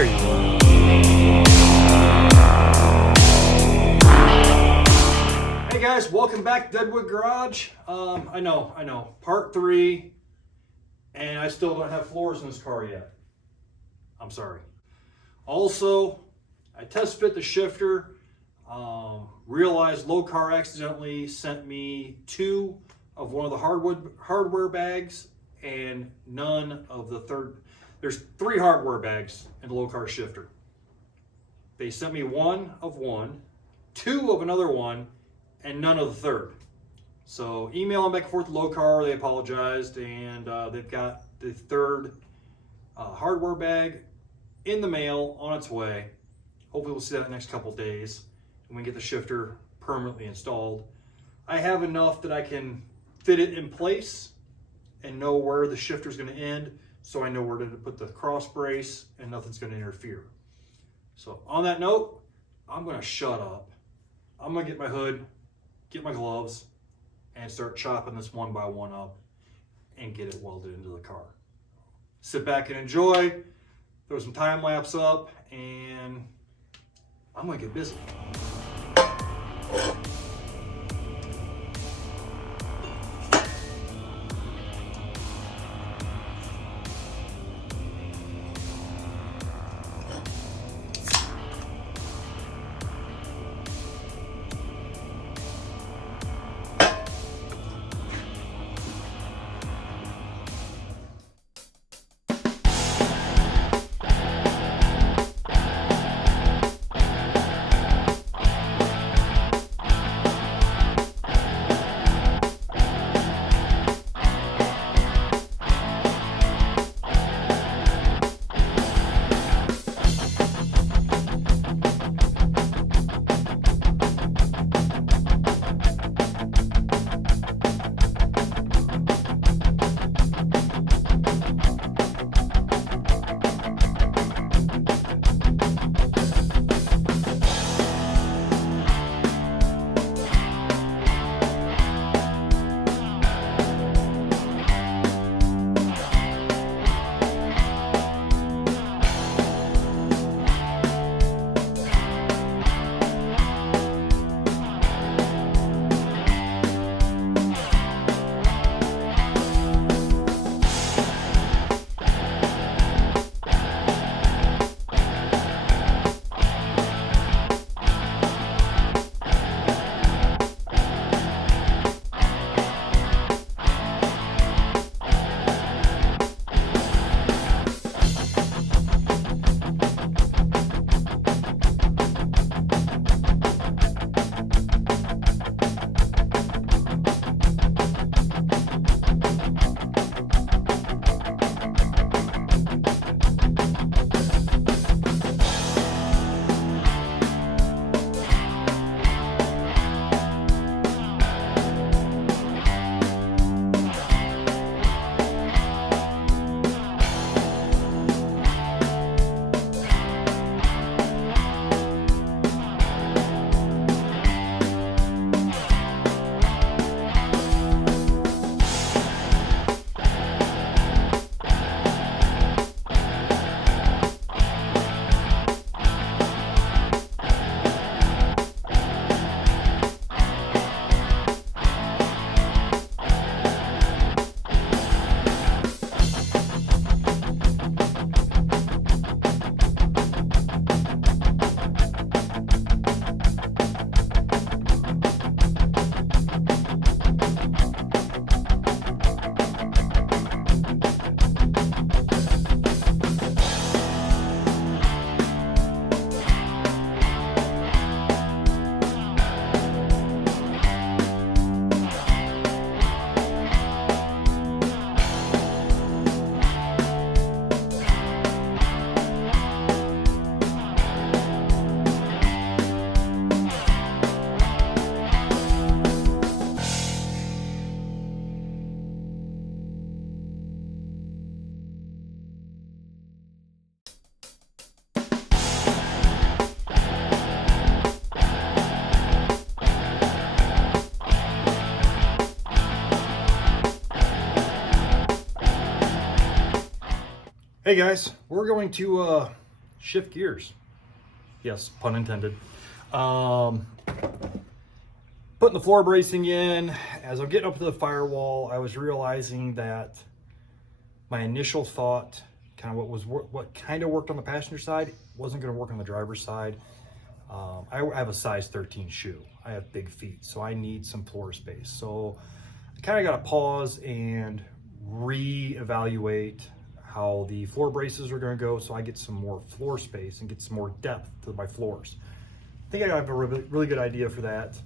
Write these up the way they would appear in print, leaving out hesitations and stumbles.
There you are. Hey guys, welcome back to Deadwood Garage. I know, part 3, and I still don't have floors in this car yet. I'm sorry. Also, I test fit the shifter. Realized Low Car accidentally sent me 2 of one of the hardware bags and none of the third. There's 3 hardware bags in the Low Car shifter. They sent me 1 of one, 2 of another one, and none of the third. So emailing back and forth to Low Car, they apologized, and they've got the third hardware bag in the mail on its way. Hopefully we'll see that in the next couple days and we can get the shifter permanently installed. I have enough that I can fit it in place and know where the shifter is going to end, so I know where to put the cross brace and nothing's going to interfere. So on that note, I'm going to shut up. I'm going to get my hood, get my gloves, and start chopping this one by one up and get it welded into the car. Sit back and enjoy. Throw some time lapse up, and I'm going to get busy. Hey guys, we're going to shift gears. Yes, pun intended. Putting the floor bracing in, as I'm getting up to the firewall, I was realizing that my initial thought, kind of what kind of worked on the passenger side, wasn't going to work on the driver's side. I have a size 13 shoe. I have big feet, so I need some floor space. So I kind of got to pause and reevaluate how the floor braces are going to go, so I get some more floor space and get some more depth to my floors. I think I have a really good idea for that.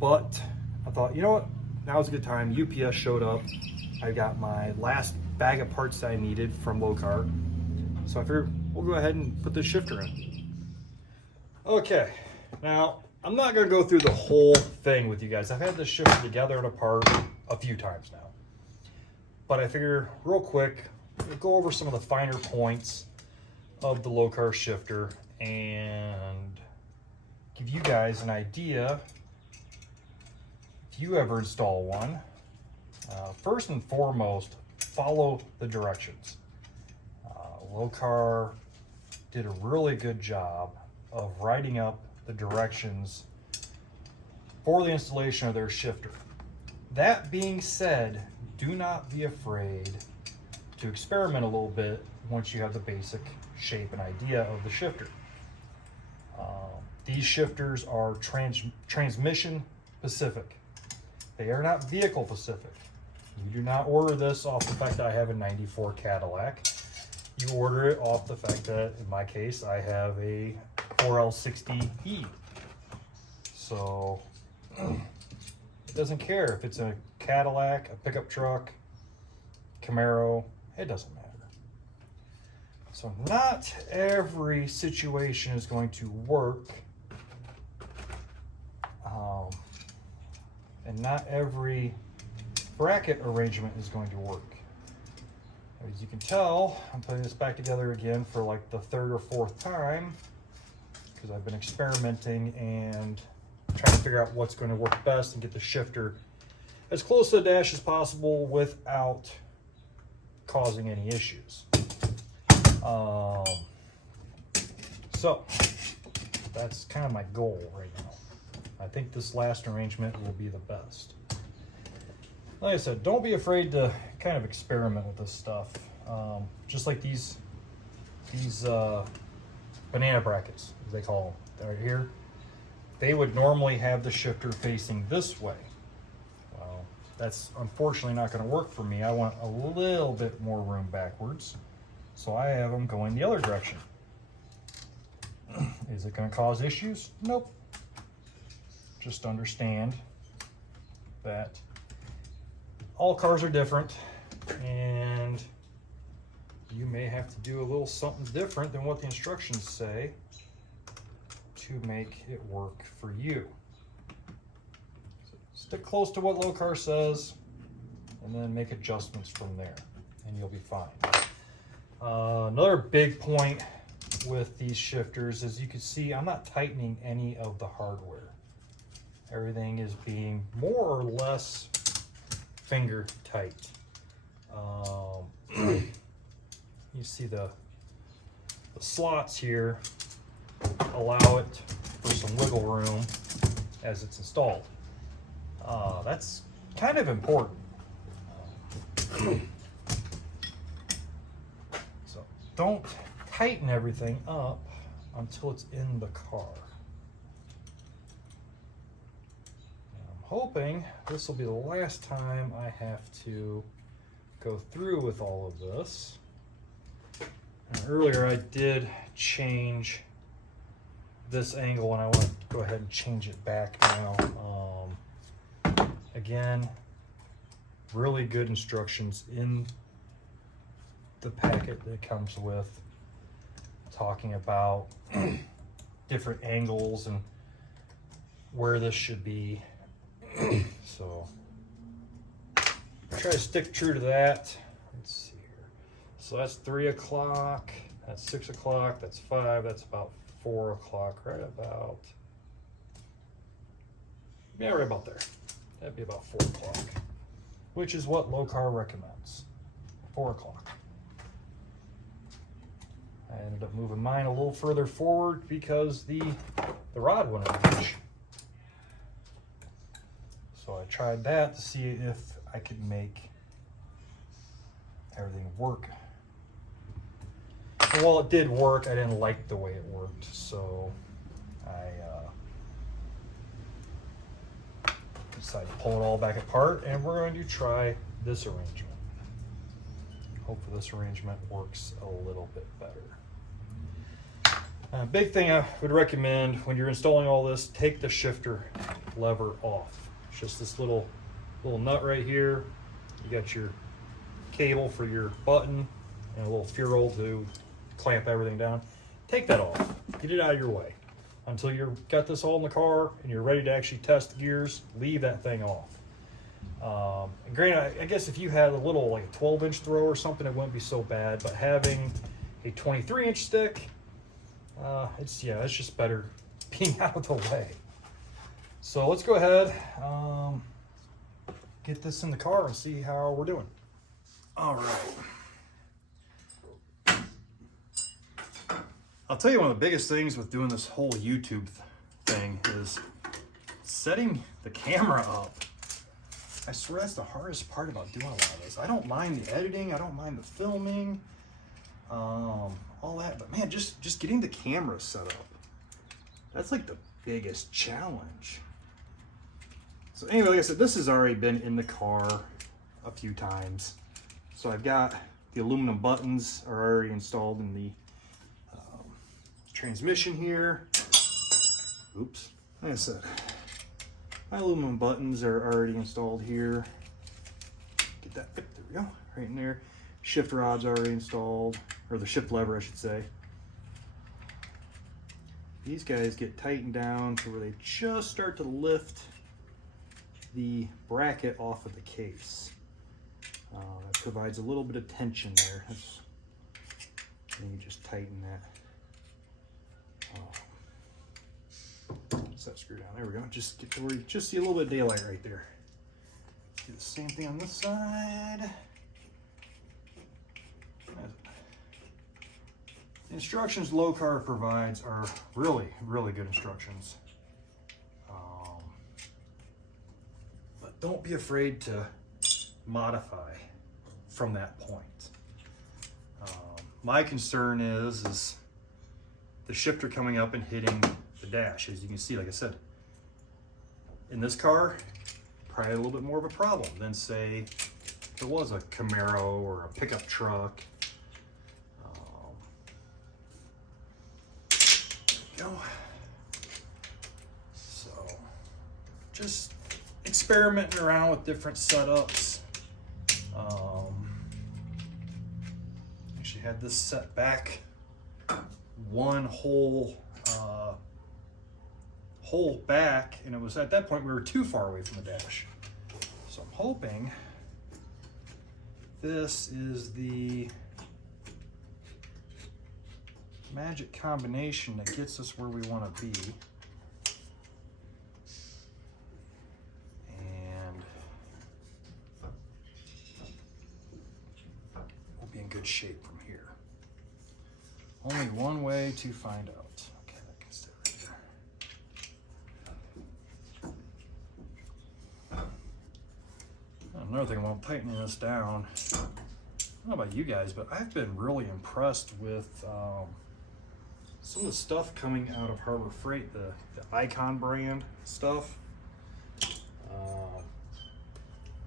But I thought, you know what? Now's a good time. UPS showed up. I got my last bag of parts that I needed from Locar. So I figured we'll go ahead and put this shifter in. Okay, now I'm not going to go through the whole thing with you guys. I've had this shifter together and apart a few times now. But I figure real quick, we'll go over some of the finer points of the Locar shifter and give you guys an idea if you ever install one. First and foremost, follow the directions. Locar did a really good job of writing up the directions for the installation of their shifter. That being said, do not be afraid to experiment a little bit once you have the basic shape and idea of the shifter. These shifters are transmission specific. They are not vehicle specific. You do not order this off the fact that I have a 94 Cadillac. You order it off the fact that, in my case, I have a 4L60E. So it doesn't care if it's a Cadillac, a pickup truck, Camaro, it doesn't matter. So not every situation is going to work. And not every bracket arrangement is going to work. As you can tell, I'm putting this back together again for like the third or fourth time because I've been experimenting and trying to figure out what's going to work best and get the shifter as close to the dash as possible without causing any issues. So that's kind of my goal right now. I think this last arrangement will be the best. Like I said, don't be afraid to kind of experiment with this stuff. Just like these banana brackets, as they call them, right here. They would normally have the shifter facing this way. Well, that's unfortunately not going to work for me. I want a little bit more room backwards, so I have them going the other direction. Is it going to cause issues? Nope. Just understand that all cars are different and you may have to do a little something different than what the instructions say to make it work for you. So stick close to what Locar says and then make adjustments from there and you'll be fine. Another big point with these shifters, as you can see, I'm not tightening any of the hardware. Everything is being more or less finger tight. You see the slots here allow it for some wiggle room as it's installed. That's kind of important. So don't tighten everything up until it's in the car. Hoping this will be the last time I have to go through with all of this. And earlier I did change this angle and I want to go ahead and change it back now. Again, really good instructions in the packet that it comes with, talking about different angles and where this should be. So try to stick true to that. Let's see here. So that's 3 o'clock, that's 6 o'clock, that's 5, that's about 4 o'clock, right about there. That'd be about 4 o'clock, which is what Locar recommends, 4 o'clock. I ended up moving mine a little further forward because the rod wouldn't reach. So I tried that to see if I could make everything work. And while it did work, I didn't like the way it worked, so I decided to pull it all back apart, and we're going to try this arrangement. Hopefully this arrangement works a little bit better. Big thing I would recommend when you're installing all this, take the shifter lever off. It's just this little nut right here. You got your cable for your button and a little ferrule to clamp everything down. Take that off. Get it out of your way. Until you've got this all in the car and you're ready to actually test the gears, leave that thing off. And granted, I guess if you had a little, like a 12-inch throw or something, it wouldn't be so bad, but having a 23-inch stick, it's just better being out of the way. So let's go ahead, get this in the car and see how we're doing. All right. I'll tell you, one of the biggest things with doing this whole YouTube thing is setting the camera up. I swear that's the hardest part about doing a lot of this. I don't mind the editing, I don't mind the filming, all that, but man, just getting the camera set up, that's like the biggest challenge. So anyway, like I said, this has already been in the car a few times. So I've got the aluminum buttons are already installed in the transmission here. Oops, like I said, my aluminum buttons are already installed here. Get that, there we go, right in there. Shift rod's already installed, or the shift lever I should say. These guys get tightened down to where they just start to lift the bracket off of the case. That provides a little bit of tension there. And you just tighten that. Set screw down. There we go. Just get to where you just see a little bit of daylight right there. Do the same thing on this side. The instructions Locar provides are really, really good instructions. But don't be afraid to modify from that point. My concern is the shifter coming up and hitting the dash. As you can see, like I said, in this car, probably a little bit more of a problem than say if it was a Camaro or a pickup truck. There we go. So just experimenting around with different setups. Actually had this set back one whole back, and it was at that point we were too far away from the dash. So I'm hoping this is the magic combination that gets us where we want to be. And we'll be in good shape from here. Only one way to find out. Okay, that can stay right there. Another thing, while I'm tightening this down, I don't know about you guys, but I've been really impressed with some of the stuff coming out of Harbor Freight, the Icon brand stuff.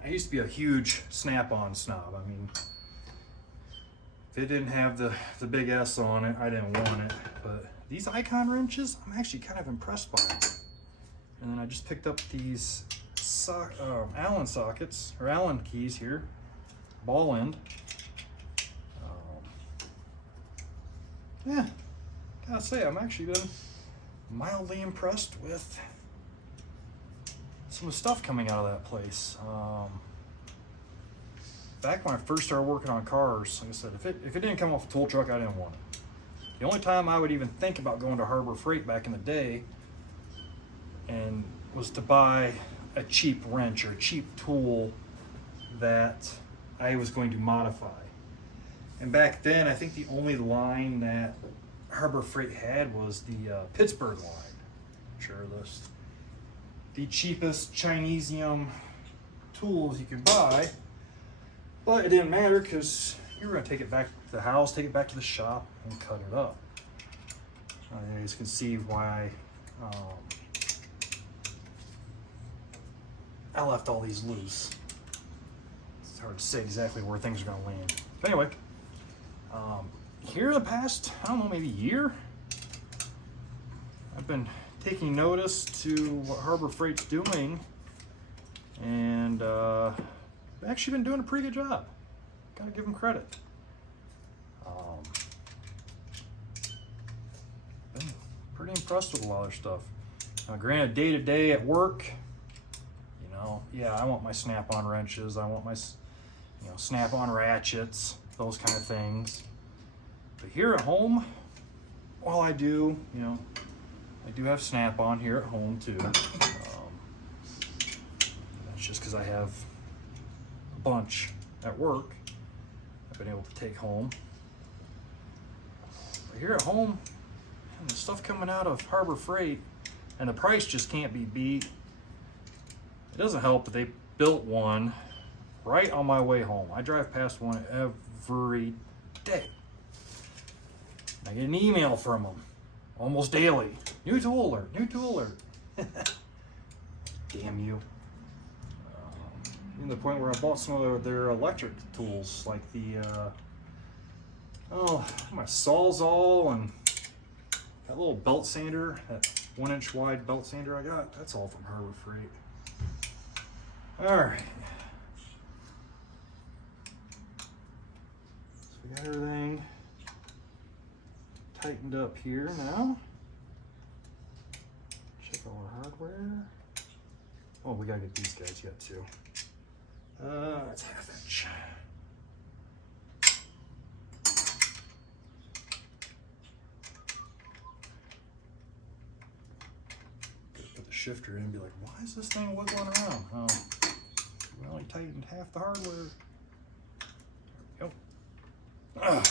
I used to be a huge Snap-on snob. I mean, if it didn't have the big S on it, I didn't want it. But these Icon wrenches, I'm actually kind of impressed by. And then I just picked up these Allen sockets, or Allen keys here, ball end. Yeah, gotta say, I'm actually been mildly impressed with some of the stuff coming out of that place. Back when I first started working on cars, like I said, if it didn't come off a tool truck, I didn't want it. The only time I would even think about going to Harbor Freight back in the day and was to buy a cheap wrench or a cheap tool that I was going to modify. And back then, I think the only line that Harbor Freight had was the Pittsburgh line. Sure, the cheapest Chinesium tools you could buy. But it didn't matter because you were going to take it back to the house, take it back to the shop, and cut it up. You guys can see why I left all these loose. It's hard to say exactly where things are going to land. But anyway, here in the past, I don't know, maybe year, I've been taking notice to what Harbor Freight's doing, and they've actually been doing a pretty good job. Gotta give them credit. Been pretty impressed with a lot of stuff. Now, granted, day to day at work, yeah, I want my snap-on wrenches, I want my, snap-on ratchets, those kind of things. But here at home, while I do, I do have snap-on here at home too. That's just because I have a bunch at work I've been able to take home. But here at home, and the stuff coming out of Harbor Freight, and the price just can't be beat. It doesn't help that they built one right on my way home. I drive past one every day. I get an email from them almost daily. New tool alert, new tool alert. Damn you. Even to the point where I bought some of their electric tools, like the, my Sawzall and that little belt sander, that 1-inch wide belt sander I got, that's all from Harbor Freight. All right. So we got everything tightened up here now. Check all our hardware. Oh, we gotta get these guys yet too. That's 1/2 inch. Put the shifter in and be like, why is this thing wiggling around? Oh, we only tightened half the hardware. There we go.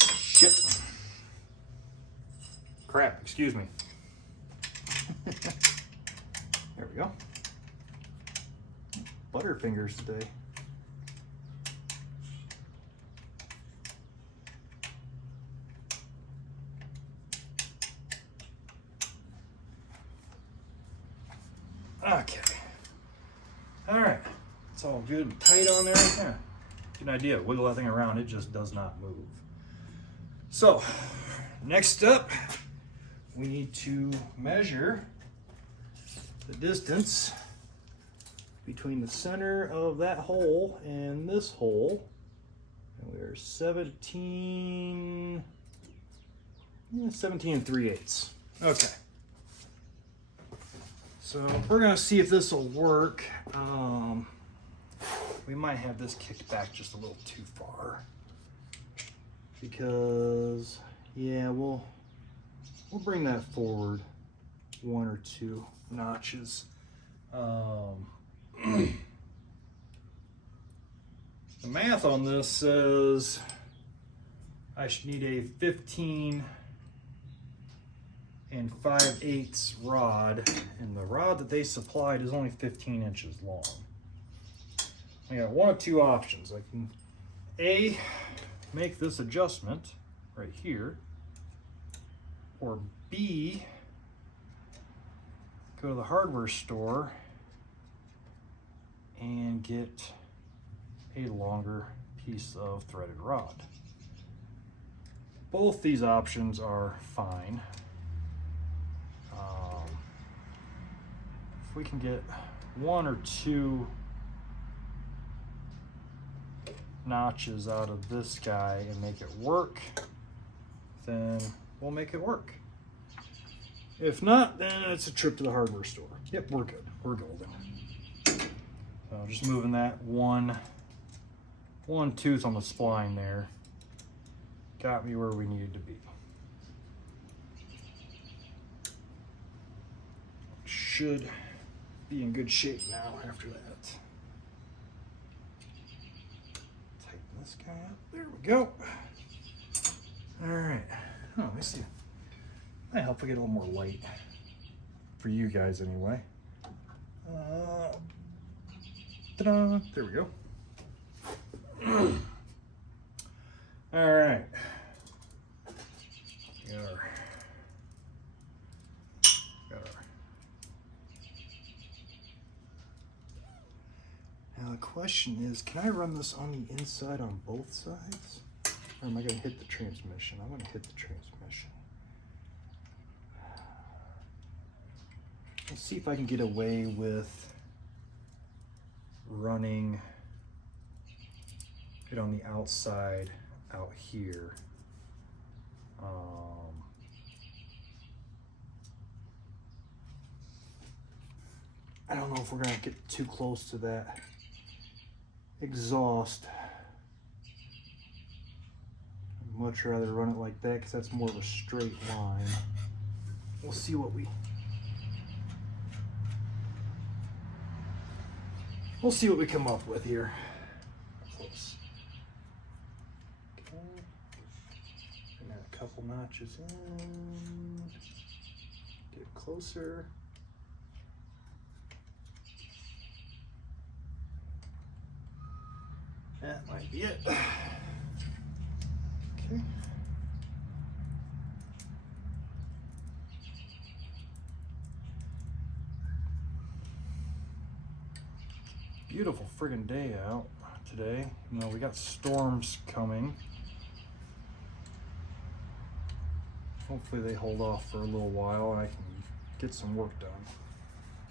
Shit. Crap, excuse me. There we go. Butterfingers today. Okay. All right. It's all good and tight on there. Yeah. Get an idea. Wiggle that thing around. It just does not move. So, next up, we need to measure the distance between the center of that hole and this hole. And we are 17 and 3/8. Okay. So we're gonna see if this will work. We might have this kicked back just a little too far because, yeah, we'll bring that forward 1 or 2 notches. The math on this says I should need a 15 and 5/8 rod, and the rod that they supplied is only 15 inches long. I got 1 of 2 options. I can A, make this adjustment right here, or B, go to the hardware store and get a longer piece of threaded rod. Both these options are fine. If we can get 1 or 2 notches out of this guy and make it work, then we'll make it work. If not, then it's a trip to the hardware store. Yep, we're good. We're golden. So just moving that one tooth on the spline there got me where we needed to be. Should be in good shape now after that. this guy up. There we go. All right. Oh, let me see. Might help if we get a little more light for you guys anyway. Ta-da! There we go. All right. Now the question is, can I run this on the inside on both sides? Or am I going to hit the transmission? I'm going to hit the transmission. Let's see if I can get away with running it on the outside out here. I don't know if we're going to get too close to that exhaust. I'd much rather run it like that because that's more of a straight line. We'll see what we come up with here. Close. Okay. And then a couple notches in. Get closer. That might be it. Okay. Beautiful friggin' day out today. You know, we got storms coming. Hopefully they hold off for a little while and I can get some work done.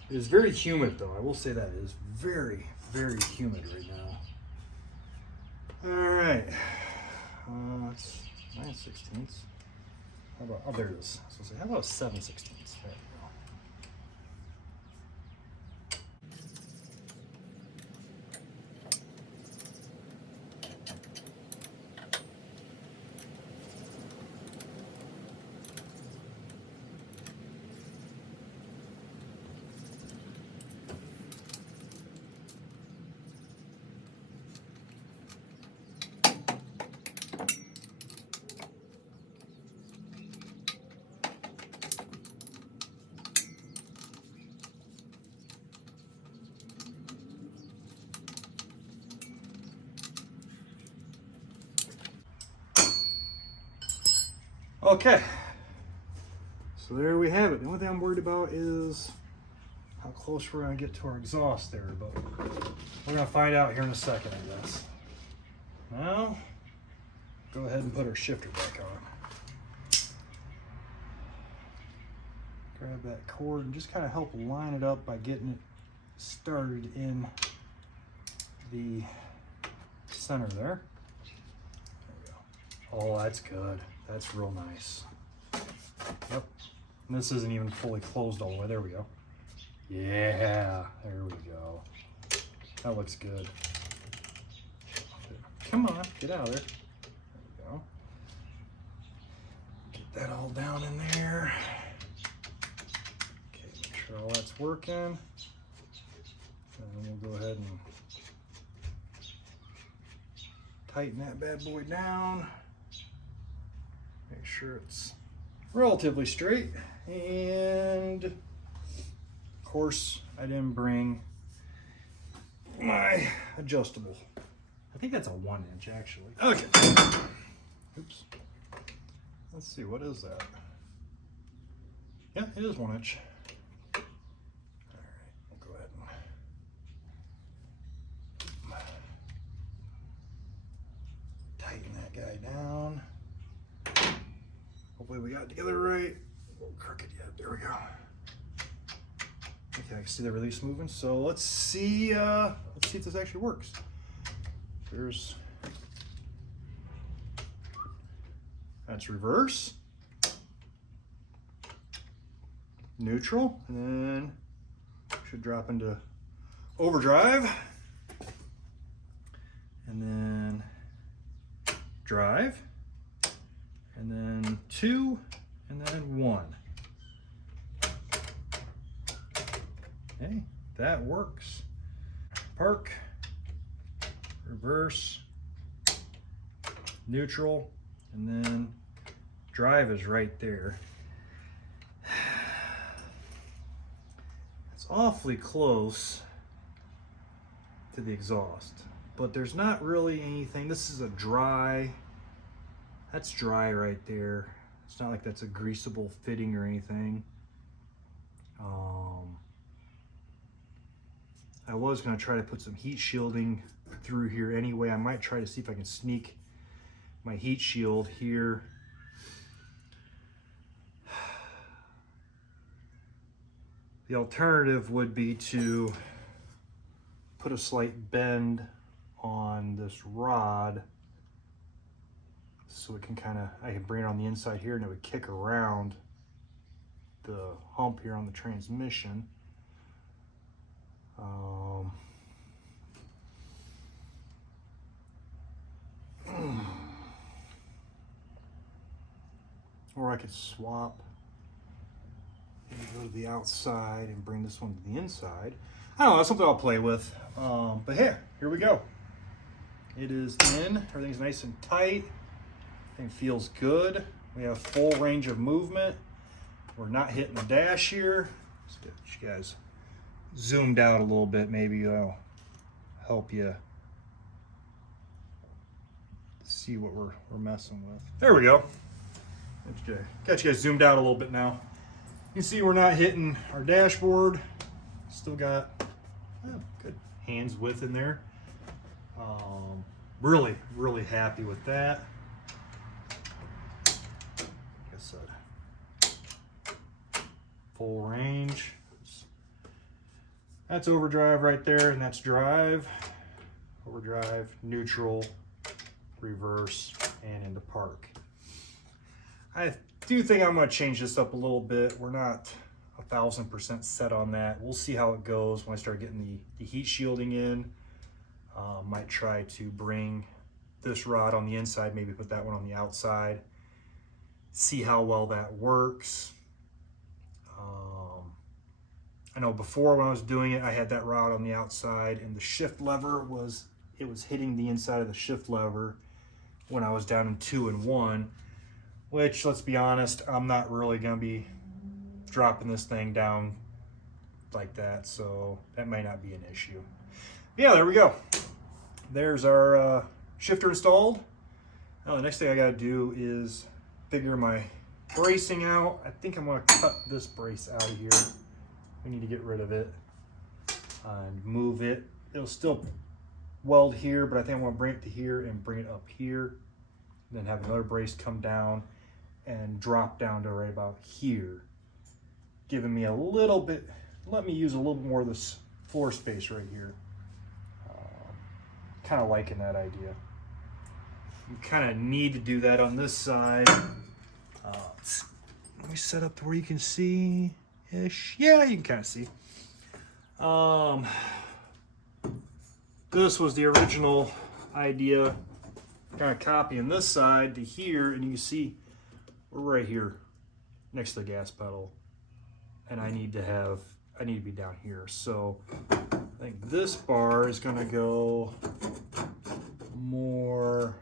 It is very humid though. I will say that it is very, very humid right now. All right, it's 9/16. How about, oh, there it is. So say, how about 7/16? There we go. Okay, so there we have it. The only thing I'm worried about is how close we're going to get to our exhaust there, but we're going to find out here in a second, I guess. Now, go ahead and put our shifter back on. Grab that cord and just kind of help line it up by getting it started in the center there. There we go. Oh, that's good. That's real nice. Yep. And this isn't even fully closed all the way. There we go. Yeah, there we go. That looks good. Come on, get out of there. There we go. Get that all down in there. Okay, make sure all that's working. And we'll go ahead and tighten that bad boy down. Make sure it's relatively straight, and of course I didn't bring my adjustable. I think that's a 1 inch actually. Okay. Oops. Let's see, what is that? Yeah, it is 1 inch. All right, we'll go ahead and tighten that guy down. Hopefully we got it together right. A little crooked yet. There we go. Okay, I can see the release moving. So let's see if this actually works. There's, that's reverse, neutral, and then should drop into overdrive, and then drive, and then 2, and then 1. Okay, that works. Park, reverse, neutral, and then drive is right there. It's awfully close to the exhaust, but there's not really anything. This is a dry, that's dry right there. It's not like that's a greasable fitting or anything. I was going to try to put some heat shielding through here anyway. I might try to see if I can sneak my heat shield here. The alternative would be to put a slight bend on this rod so it can I can bring it on the inside here and it would kick around the hump here on the transmission. Or I could swap and go to the outside and bring this one to the inside. I don't know, that's something I'll play with. But here we go. It is in, everything's nice and tight. Everything feels good. We have full range of movement. We're not hitting the dash here. Let's get you guys zoomed out a little bit. Maybe that'll help you see what we're messing with. There we go. Got you guys zoomed out a little bit now. You can see we're not hitting our dashboard. Still got good hands width in there. Really, really happy with that. Like I said, full range. That's overdrive right there, and that's drive. Overdrive, neutral, reverse, and into park. I do think I'm going to change this up a little bit. We're not 1000% set on that. We'll see how it goes when I start getting the heat shielding in. Might try to bring this rod on the inside, maybe put that one on the outside. See how well that works. I know before when I was doing it, I had that rod on the outside and the shift lever was hitting the inside of the shift lever when I was down in 2 and 1, which, let's be honest, I'm not really going to be dropping this thing down like that, so that might not be an issue. Yeah, there we go. There's our shifter installed. Now the next thing I got to do is figure my bracing out. I think I'm going to cut this brace out of here. We need to get rid of it and move it. It'll still weld here, but I think I want to bring it to here and bring it up here. Then have another brace come down and drop down to right about here, giving me a little bit, let me use a little bit more of this floor space right here. Kind of liking that idea. You kind of need to do that on this side. Let me set up to where you can see ish. Yeah, you can kind of see. This was the original idea. Kind of copying this side to here, and you can see we're right here next to the gas pedal, and I need to be down here. So I think this bar is going to go more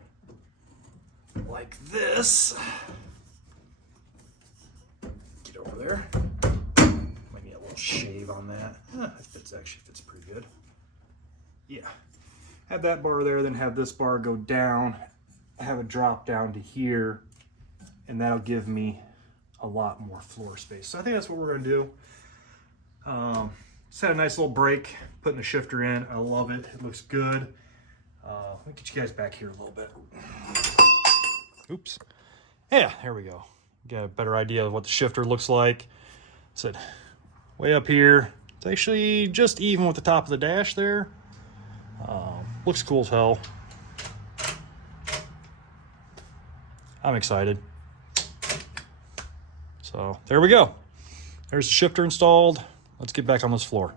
like this. Get over there. Might need a little shave on that. It actually fits pretty good. Yeah. Have that bar there, then have this bar go down, have it drop down to here, and that'll give me a lot more floor space. So I think that's what we're going to do. Just had a nice little break, putting the shifter in. I love it. It looks good. Let me get you guys back here a little bit. Oops. Yeah, there we go. Got a better idea of what the shifter looks like. So way up here, it's actually just even with the top of the dash there. Looks cool as hell. I'm excited. So there we go. There's the shifter installed. Let's get back on this floor.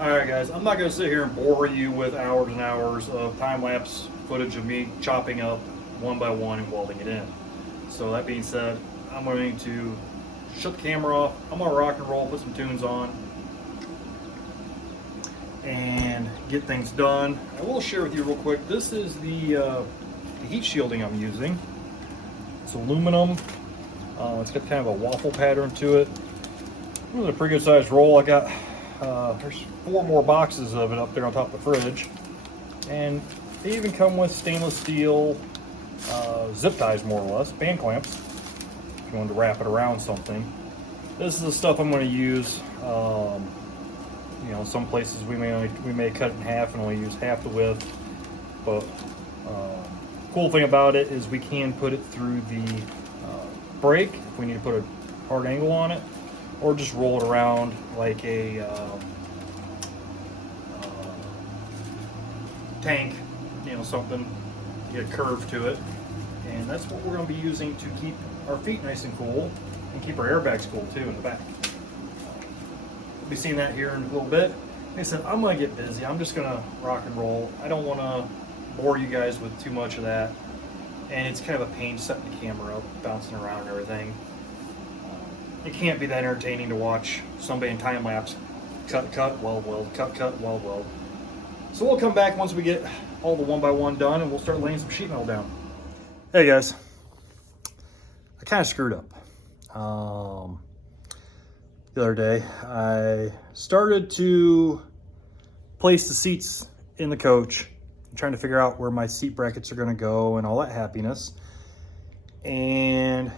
Alright guys, I'm not going to sit here and bore you with hours and hours of time-lapse footage of me chopping up one by one and welding it in. So that being said, I'm going to shut the camera off. I'm going to rock and roll, put some tunes on, and get things done. I will share with you real quick, this is the heat shielding I'm using. It's aluminum. It's got kind of a waffle pattern to it. It was a pretty good sized roll. I got there's 4 more boxes of it up there on top of the fridge, and they even come with stainless steel zip ties, more or less, band clamps if you wanted to wrap it around something. This is the stuff I'm going to use. You know, some places we may cut it in half and only use half the width, but cool thing about it is we can put it through the brake if we need to put a hard angle on it, or just roll it around like a tank, you know, something, get a curve to it. And that's what we're going to be using to keep our feet nice and cool and keep our airbags cool too in the back. We'll be seeing that here in a little bit. Like I said, I'm going to get busy. I'm just going to rock and roll. I don't want to bore you guys with too much of that. And it's kind of a pain setting the camera up, bouncing around and everything. It can't be that entertaining to watch somebody in time lapse cut, weld, cut, weld. So we'll come back once we get all the one by one done, and we'll start laying some sheet metal down. Hey guys, I kind of screwed up. The other day, I started to place the seats in the coach, trying to figure out where my seat brackets are going to go and all that happiness. And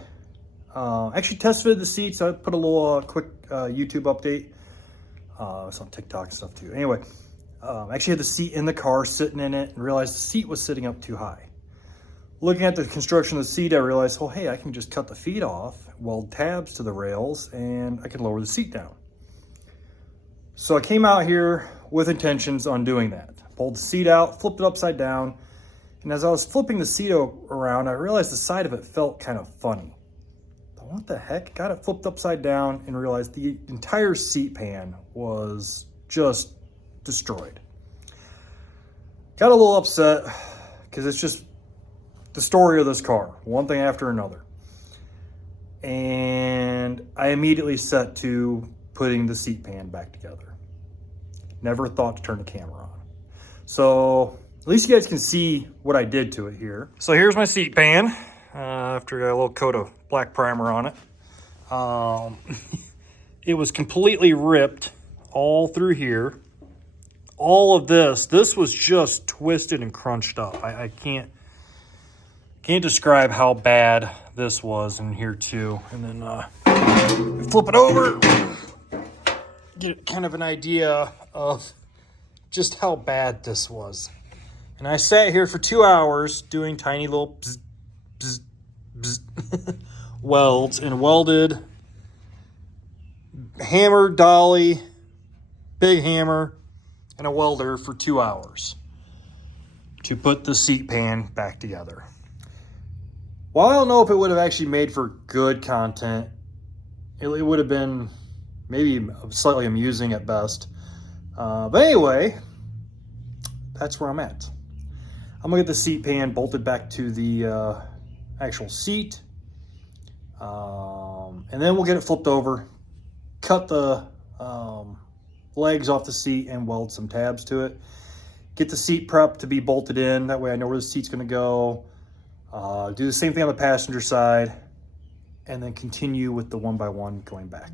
actually test fitted the seats. I put a little quick YouTube update. It's on TikTok and stuff too. Anyway, actually had the seat in the car, sitting in it, and realized the seat was sitting up too high. Looking at the construction of the seat, I realized, oh hey, I can just cut the feet off, weld tabs to the rails, and I can lower the seat down. So I came out here with intentions on doing that. Pulled the seat out, flipped it upside down, and as I was flipping the seat around, I realized the side of it felt kind of funny. What the heck? Got it flipped upside down and realized the entire seat pan was just destroyed. Got a little upset because it's just the story of this car, one thing after another. And I immediately set to putting the seat pan back together. Never thought to turn the camera on. So at least you guys can see what I did to it here. So here's my seat pan after I got a little coat of black primer on it. It was completely ripped all through here. All of this was just twisted and crunched up. I can't describe how bad this was in here too. And then flip it over, get kind of an idea of just how bad this was. And I sat here for 2 hours doing tiny little bzz, bzz, bzz welds, and welded hammer, dolly, big hammer, and a welder for 2 hours to put the seat pan back together. While I don't know if it would have actually made for good content, it would have been maybe slightly amusing at best. But anyway, that's where I'm at. I'm gonna get the seat pan bolted back to the actual seat. And then we'll get it flipped over, cut the legs off the seat and weld some tabs to it. Get the seat prep to be bolted in. That way I know where the seat's gonna go. Do the same thing on the passenger side, and then continue with the one by one going back.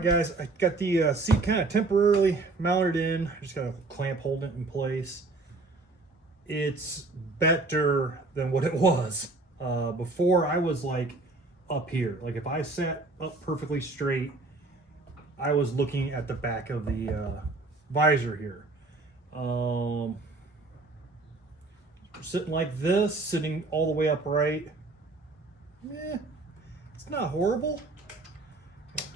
right, guys, I got the seat kind of temporarily mounted in. I just got a clamp holding it in place. It's better than what it was. Before, I was like up here. Like if I sat up perfectly straight, I was looking at the back of the visor here. Sitting like this, sitting all the way upright, it's not horrible.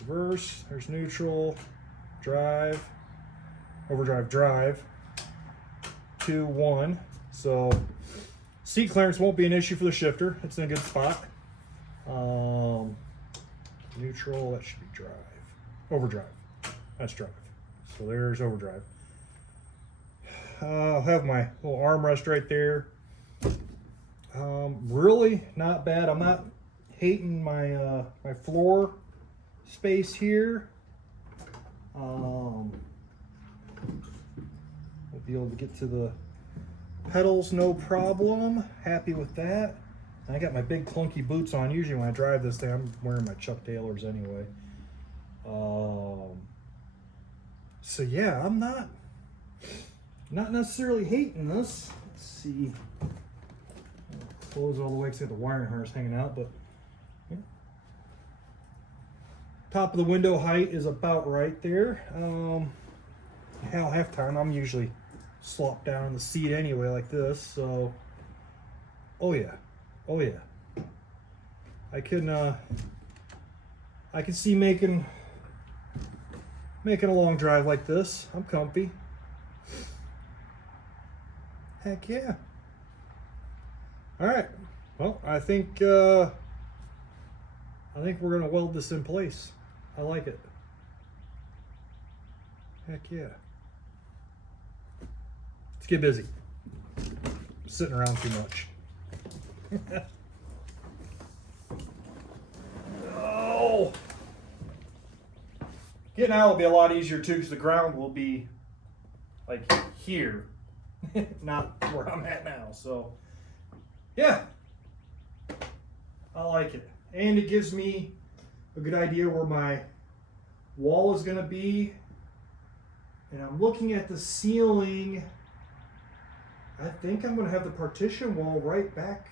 Reverse, there's neutral, drive, overdrive, drive, 2, 1. So seat clearance won't be an issue for the shifter. It's in a good spot. Neutral, that should be drive. Overdrive, that's drive. So there's overdrive. I'll have my little armrest right there. Really not bad. I'm not hating my my floor space here. We'll be able to get to the pedals no problem. Happy with that. I got my big clunky boots on. Usually when I drive this thing, I'm wearing my Chuck Taylors anyway. So yeah, I'm not necessarily hating this. Let's see. Close all the way because I got the wiring harness hanging out, but yeah. Top of the window height is about right there. Hell, half time I'm usually slopped down in the seat anyway like this, so oh yeah. I can see making a long drive like this. I'm comfy. Heck yeah. All right. Well, I think we're gonna weld this in place. I like it. Heck yeah. Let's get busy. I'm sitting around too much. Oh. Getting out will be a lot easier too because the ground will be like here, not where I'm at now. So yeah, I like it. And it gives me a good idea where my wall is going to be. And I'm looking at the ceiling. I think I'm going to have the partition wall right back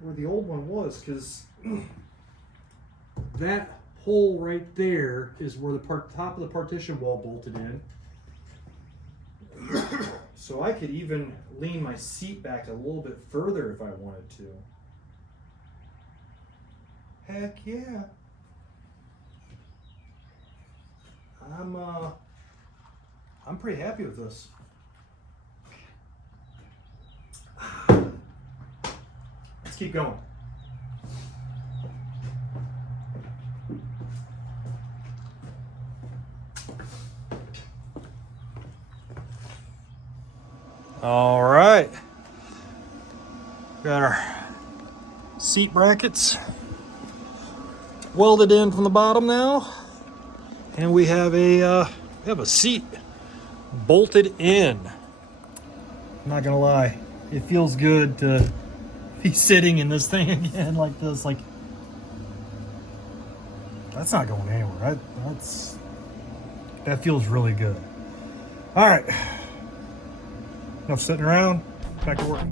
where the old one was, because that hole right there is where the top of the partition wall bolted in. So I could even lean my seat back a little bit further if I wanted to. Heck yeah. I'm pretty happy with this. Let's keep going. All right, got our seat brackets welded in from the bottom now, and we have a seat bolted in. I'm not gonna lie, it feels good to be sitting in this thing again like this. Like, that's not going anywhere. That feels really good. All right. Enough sitting around, back to work.